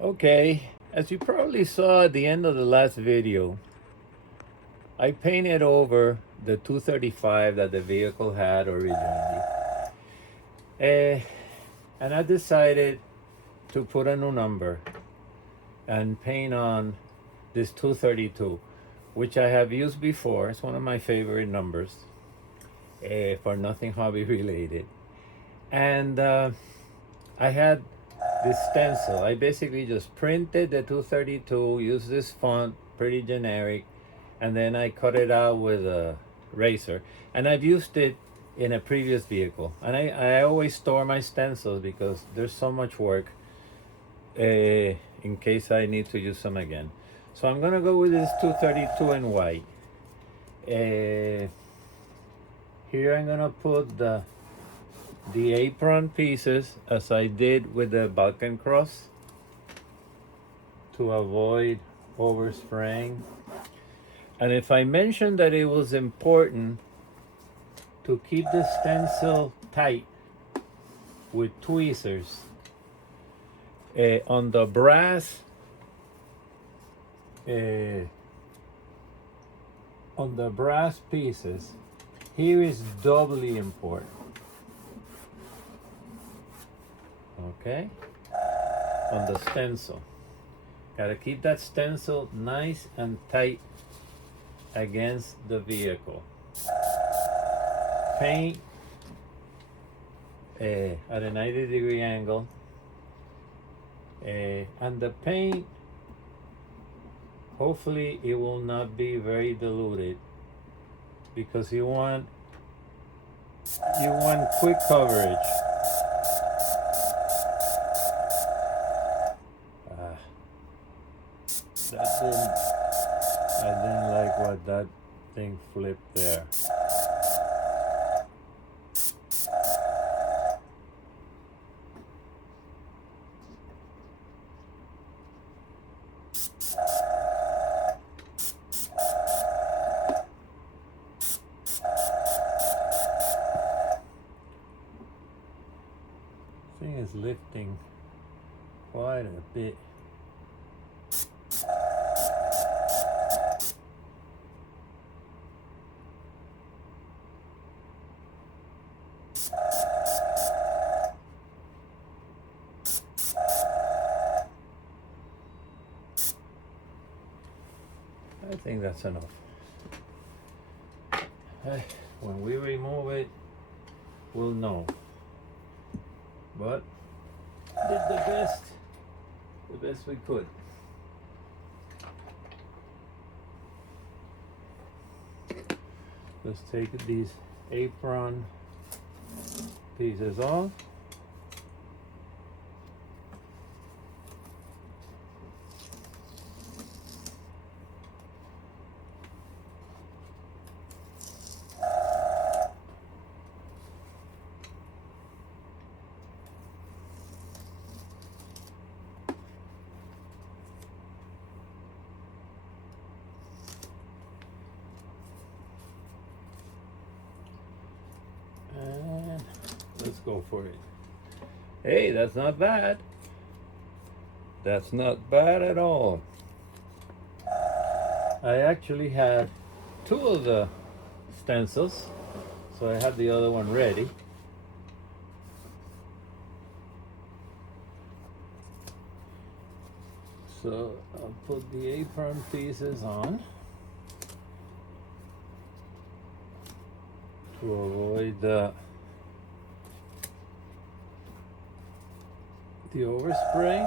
Okay, as you probably saw at the end of the last video, I painted over the 235 that the vehicle had originally. And I decided to put a new number and paint on this 232, which I have used before. It's one of my favorite numbers for nothing hobby related. And I had this stencil. I basically just printed the 232, used this font, pretty generic, and then I cut it out with a razor. And I've used it in a previous vehicle. And I always store my stencils because there's so much work in case I need to use them again. So I'm gonna go with this 232 in white. Here I'm gonna put the apron pieces as I did with the Balkan cross to avoid overspraying. And if I mentioned that it was important to keep the stencil tight with tweezers on the brass pieces, here is doubly important. Okay, on the stencil, gotta keep that stencil nice and tight against the vehicle. Paint at a 90-degree angle, and the paint, hopefully it will not be very diluted, because you want quick coverage. I didn't like what that thing flipped there. Thing is lifting quite a bit. I think that's enough. When we remove it, we'll know. But did the best we could. Let's take these apron pieces off. And let's go for it. Hey, that's not bad. That's not bad at all. I actually had two of the stencils, so I had the other one ready. So I'll put the apron pieces on to avoid the overspray.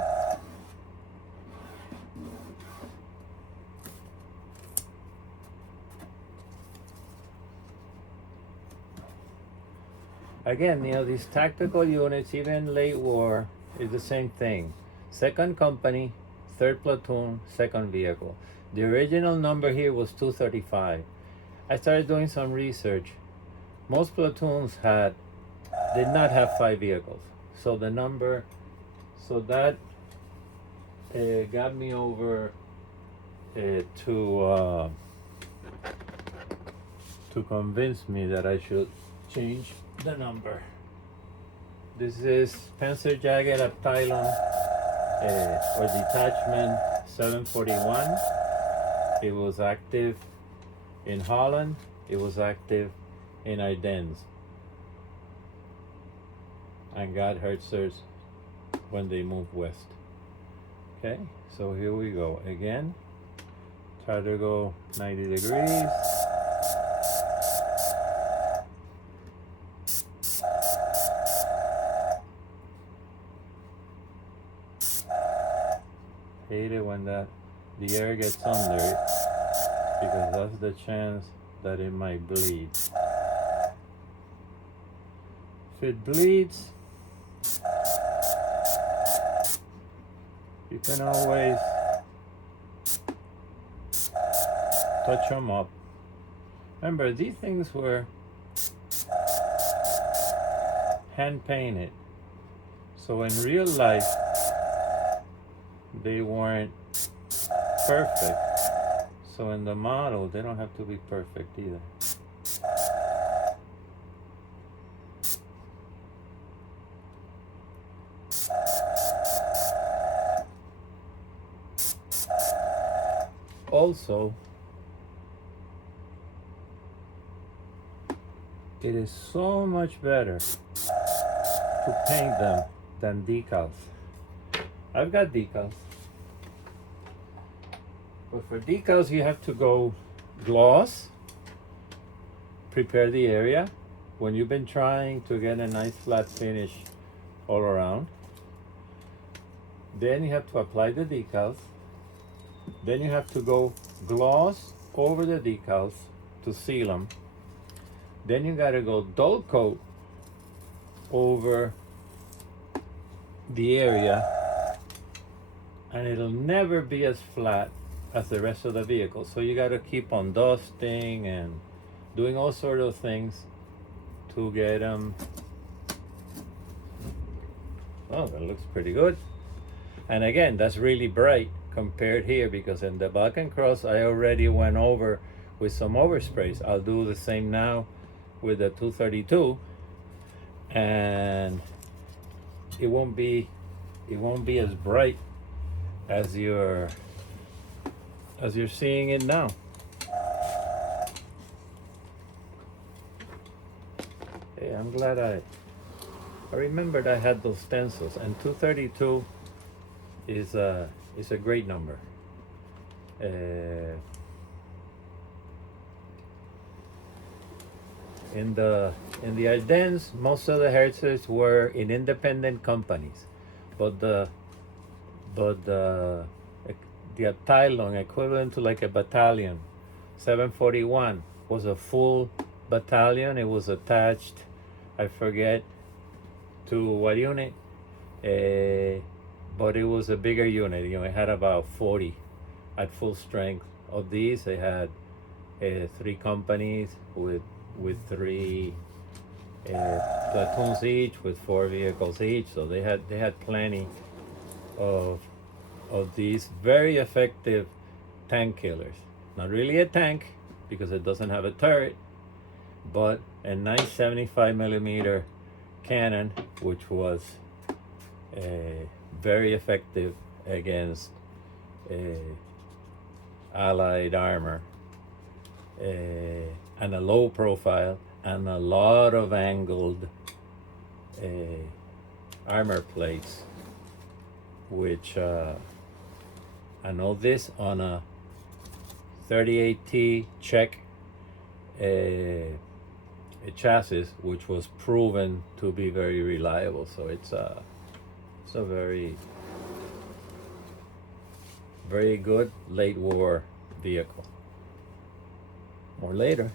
Again, these tactical units, even late war, is the same thing. Second company, third platoon, second vehicle. The original number here was 235. I started doing some research. Most platoons did not have 5 vehicles. So the number, so that got me over to convince me that I should change the number. This is Panzer Jacket Abteilung or detachment 741. It was active in Holland. It was active in Ardennes. And got Hetzers when they moved west. Okay, so here we go again. Try to go 90 degrees. Hate it when the air gets under it, because that's the chance that it might bleed. If it bleeds, you can always touch them up. Remember, these things were hand painted, so in real life they weren't perfect. So in the model, they don't have to be perfect either. Also, it is so much better to paint them than decals. I've got decals, but for decals you have to go gloss, prepare the area when you've been trying to get a nice flat finish all around. Then you have to apply the decals. Then you have to go gloss over the decals to seal them. Then you gotta go dull coat over the area, and it'll never be as flat as the rest of the vehicle. So you gotta keep on dusting and doing all sort of things to get them. Oh, that looks pretty good. And again, that's really bright compared here, because in the Balkan Cross I already went over with some oversprays. I'll do the same now with the 232, and it won't be as bright as you're seeing it now. Hey, I'm glad I remembered I had those stencils, and 232 is a great number. In the Ardennes, most of the Hetzers were in independent companies, but the Abteilung, equivalent to like a battalion, 741 was a full battalion. It was attached, I forget to what unit, but it was a bigger unit. You know, it had about 40 at full strength. Of these, they had 3 companies with 3 platoons each, with 4 vehicles each. So they had plenty of these very effective tank killers. Not really a tank because it doesn't have a turret, but a nice 75 millimeter cannon, which was very effective against Allied armor, and a low profile and a lot of angled armor plates, which I know this on a 38T Czech a chassis, which was proven to be very reliable. So it's a very good late war vehicle. More later.